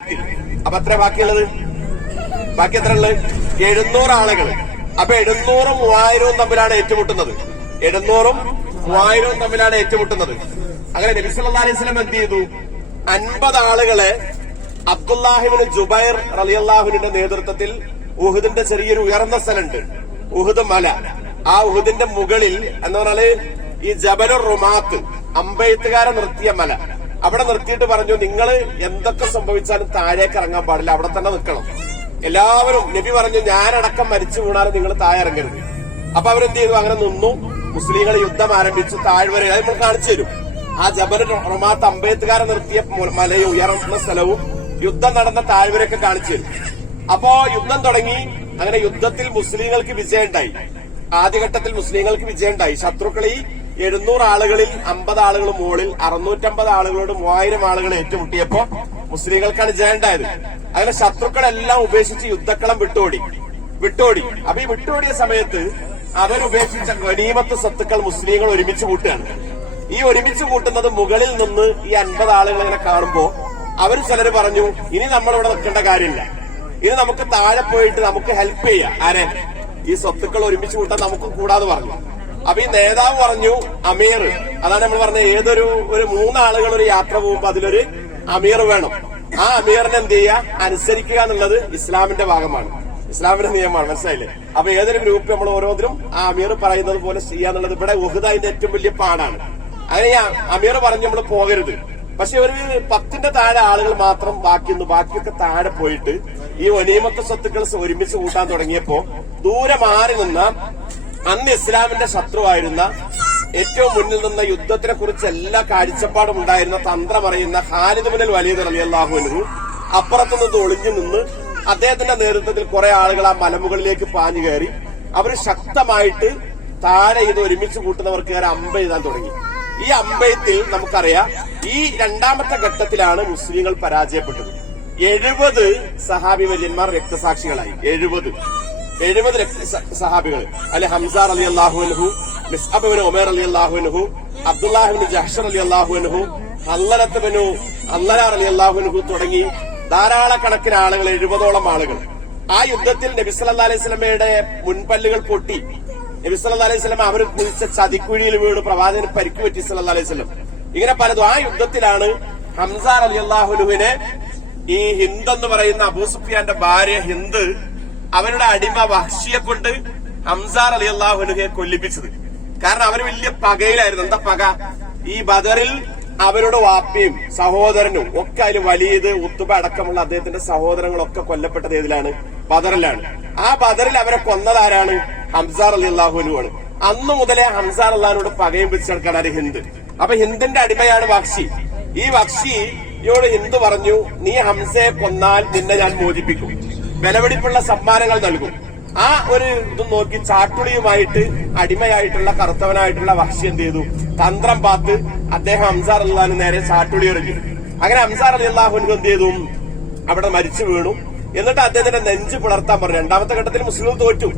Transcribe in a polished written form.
അപ്പൊ എത്ര ബാക്കിയുള്ളത്? ബാക്കി എത്ര ഉള്ളത്? 700 ആളുകൾ. അപ്പൊ 700ഉം 3000ഉം തമ്മിലാണ് ഏറ്റുമുട്ടുന്നത്. 700ഉം 3000ഉം തമ്മിലാണ് ഏറ്റുമുട്ടുന്നത്. അങ്ങനെ നബി സല്ലല്ലാഹു അലൈഹി വസല്ലം എന്ത് ചെയ്തു? 50 ആളുകളെ അബ്ദുല്ലാഹിബ്നു ജുബൈർ റളിയല്ലാഹുവിന്റെ നേതൃത്വത്തിൽ ഉഹുദിന്റെ ചെറിയൊരു ഉയർന്ന സ്ഥലമുണ്ട്, ഉഹുദ് മല. ആ ഉഹുദിന്റെ മുകളിൽ എന്ന് പറഞ്ഞാല് ഈ ജബലുർ റുമാത്ത്, അമ്പെയ്ത്തുകാരെ നിർത്തിയ മല, അവിടെ നിർത്തിയിട്ട് പറഞ്ഞു, നിങ്ങൾ എന്തൊക്കെ സംഭവിച്ചാലും താഴേക്ക് ഇറങ്ങാൻ പാടില്ല, അവിടെ തന്നെ നിൽക്കണം. എല്ലാവരും നബി പറഞ്ഞു, ഞാനടക്കം മരിച്ചു വീണാലും നിങ്ങൾ താഴെ ഇറങ്ങരുത്. അപ്പൊ അവരെന്ത് ചെയ്തു? അങ്ങനെ നിന്നു. മുസ്ലിങ്ങൾ യുദ്ധം ആരംഭിച്ചു. താഴ്വര അത് നമ്മൾ കാണിച്ചു തരും. ആ ജബലുർ റുമാത്ത്, അമ്പെയ്ത്തുകാരെ നിർത്തിയ മലയും ഉയർന്ന സ്ഥലവും യുദ്ധം നടന്ന താഴ്വരയൊക്കെ കാണിച്ചു തരും. അപ്പോ യുദ്ധം തുടങ്ങി. അങ്ങനെ യുദ്ധത്തിൽ മുസ്ലിങ്ങൾക്ക് വിജയമുണ്ടായി. ആദ്യഘട്ടത്തിൽ മുസ്ലിങ്ങൾക്ക് വിജയമുണ്ടായി. ശത്രുക്കളി 700 ആളുകളിൽ 50 ആളുകൾ മുകളിൽ 650 ആളുകളോട് 3000 ആളുകൾ ഏറ്റുമുട്ടിയപ്പോ മുസ്ലിങ്ങൾക്കാണ് ജയമുണ്ടായത്. അങ്ങനെ ശത്രുക്കളെല്ലാം ഉപേക്ഷിച്ച് യുദ്ധക്കളം വിട്ടോടി. അപ്പൊ ഈ വിട്ടോടിയ സമയത്ത് അവരുപേക്ഷിച്ച ഗനീമത്ത് സ്വത്തുക്കൾ മുസ്ലിങ്ങൾ ഒരുമിച്ച് കൂട്ടുകയാണ്. ഈ ഒരുമിച്ച് കൂട്ടുന്നത് മുകളിൽ നിന്ന് ഈ 50 ആളുകൾ ഇങ്ങനെ കാണുമ്പോ അവർ ചിലർ പറഞ്ഞു, ഇനി നമ്മളിവിടെ നിൽക്കേണ്ട കാര്യമില്ല, ഇനി നമുക്ക് താഴെ പോയിട്ട് നമുക്ക് ഹെൽപ്പ് ചെയ്യാം. ആരെ? ഈ സ്വത്തുക്കൾ ഒരുമിച്ച് കൂട്ടാൻ നമുക്ക് കൂടാതെ പറഞ്ഞു. അപ്പൊ ഈ നേതാവ് പറഞ്ഞു, അമീർ, അതാണ് നമ്മൾ പറഞ്ഞത്, ഏതൊരു 3 ആളുകൾ ഒരു യാത്ര പോകുമ്പോ അതിലൊരു അമീർ വേണം. ആ അമീറിനെ എന്ത് ചെയ്യുക? അനുസരിക്കുക എന്നുള്ളത് ഇസ്ലാമിന്റെ ഭാഗമാണ്, ഇസ്ലാമിന്റെ നിയമമാണ്. മനസ്സിലായില്ലേ? അപ്പൊ ഏതൊരു ഗ്രൂപ്പ് നമ്മൾ ഓരോരുത്തരും ആ അമീർ പറയുന്നത് പോലെ ചെയ്യാന്നുള്ളത് ഇവിടെ ഉഹുദ് അതിന്റെ ഏറ്റവും വലിയ പാടാണ്. അങ്ങനെ അമീർ പറഞ്ഞു നമ്മൾ പോകരുത്. പക്ഷെ ഒരു 10ന്റെ താഴെ ആളുകൾ മാത്രം ബാക്കിയൊന്നു, ബാക്കിയൊക്കെ താഴെ പോയിട്ട് ഈ ഗനീമത്ത് സ്വത്തുക്കൾ ഒരുമിച്ച് കൂട്ടാൻ തുടങ്ങിയപ്പോ ദൂരെ മാറി നിന്ന അന്ന് ഇസ്ലാമിന്റെ ശത്രുവായിരുന്ന, ഏറ്റവും മുന്നിൽ നിന്ന, യുദ്ധത്തിനെ കുറിച്ച് എല്ലാ കാഴ്ചപ്പാടും ഉണ്ടായിരുന്ന, തന്ത്രമറിയുന്ന ഖാലിദ് ഇബ്നുൽ വലീദ് റളിയല്ലാഹു അൻഹു അപ്പുറത്തുനിന്ന് ഒളിഞ്ഞു നിന്ന് അദ്ദേഹത്തിന്റെ നേതൃത്വത്തിൽ കുറെ ആളുകൾ ആ മലമുകളിലേക്ക് പാഞ്ഞു കയറി. അവർ ശക്തമായിട്ട് താഴെ ഇത് ഒരുമിച്ച് കൂട്ടുന്നവർക്ക് കയറി അമ്പെയ്താൻ തുടങ്ങി. ഈ അമ്പെയ്ത്തിൽ നമുക്കറിയാം, ഈ രണ്ടാമത്തെ ഘട്ടത്തിലാണ് മുസ്ലിങ്ങൾ പരാജയപ്പെട്ടത്. 70 സഹാബി വര്യന്മാർ രക്തസാക്ഷികളായി. 70 സഹാബികൾ. അല്ലെ ഹംസ റളിയല്ലാഹു അൻഹു, മിസ്അബ് ഇബ്നു ഉമൈർ റളിയല്ലാഹു അൻഹു, അബ്ദുല്ലാഹ് ഇബ്നു ജഹ്ഷ് റളിയല്ലാഹു അൻഹു, ഹല്ലലത്ത് ഇബ്നു അല്ലല റളിയല്ലാഹു അൻഹു തുടങ്ങി ധാരാളക്കണക്കിന് ആളുകൾ, 70ഓളം ആളുകൾ. ആ യുദ്ധത്തിൽ നബി സല്ലല്ലാഹു അലൈഹി വസല്ലമയുടെ മുൻപല്ലുകൾ പൊട്ടി. നബി സല്ലല്ലാഹു അലൈഹി വസല്ലം അവർ കുഴിച്ച ചതിക്കുഴിയിൽ വീണ് പ്രവാചകന് പരിക്ക് പറ്റി സല്ലല്ലാഹു അലൈഹി വസല്ലം. ഇങ്ങനെ പലതും. ആ യുദ്ധത്തിലാണ് ഹംസ റളിയല്ലാഹു അൻഹുവിനെ ഈ ഹിന്ദ് എന്ന് പറയുന്ന അബൂ സുഫിയാന്റെ ഭാര്യ ഹിന്ദ് അവരുടെ അടിമ വഹ്ഷിയെ കൊണ്ട് ഹംസ റളിയല്ലാഹു അൻഹുയെ കൊല്ലിപ്പിച്ചത്. കാരണം അവര് വലിയ പകയിലായിരുന്നു. എന്താ പക? ഈ ബദറിൽ അവരുടെ വാപ്പയും സഹോദരനും ഒക്കെ, അതിൽ വലീദ്, ഉത്ബ അടക്കമുള്ള അദ്ദേഹത്തിന്റെ സഹോദരങ്ങളൊക്കെ കൊല്ലപ്പെട്ടത് ഏതിലാണ്? ബദറിലാണ്. ആ ബദറിൽ അവരെ കൊന്നതാരാണ്? ഹംസ റളിയല്ലാഹു അൻഹു ആണ്. അന്നു മുതലേ ഹംസ റളിയല്ലാഹുവിനോട് പകയും പിടിച്ചെടുക്കാനാണ് ഹിന്ദ്. അപ്പൊ ഹിന്ദിന്റെ അടിമയാണ് വഹ്ഷി. ഈ വഹ്ഷിയോട് ഹിന്ദ് പറഞ്ഞു, നീ ഹംസയെ കൊന്നാൽ നിന്നെ ഞാൻ മോചിപ്പിക്കും, വിലപിടിപ്പുള്ള സമ്മാനങ്ങൾ നൽകും. ആ ഒരു ഇതും നോക്കി ചാട്ടുളിയുമായിട്ട് അടിമയായിട്ടുള്ള കറുത്തവനായിട്ടുള്ള വഹ്ഷി എന്ത് ചെയ്തു? തന്ത്രം പാത്ത് അദ്ദേഹം ഹംസ റളിയല്ലാഹുവിന് നേരെ ചാട്ടുളി എറിഞ്ഞു. അങ്ങനെ ഹംസ റളിയല്ലാഹു അൻഹു എന്ത് ചെയ്തു? അവിടെ മരിച്ചു വീണു. എന്നിട്ട് അദ്ദേഹത്തിന്റെ നെഞ്ച് പിളർത്താൻ പറഞ്ഞു. രണ്ടാമത്തെ ഘട്ടത്തിൽ മുസ്ലിം തോറ്റു.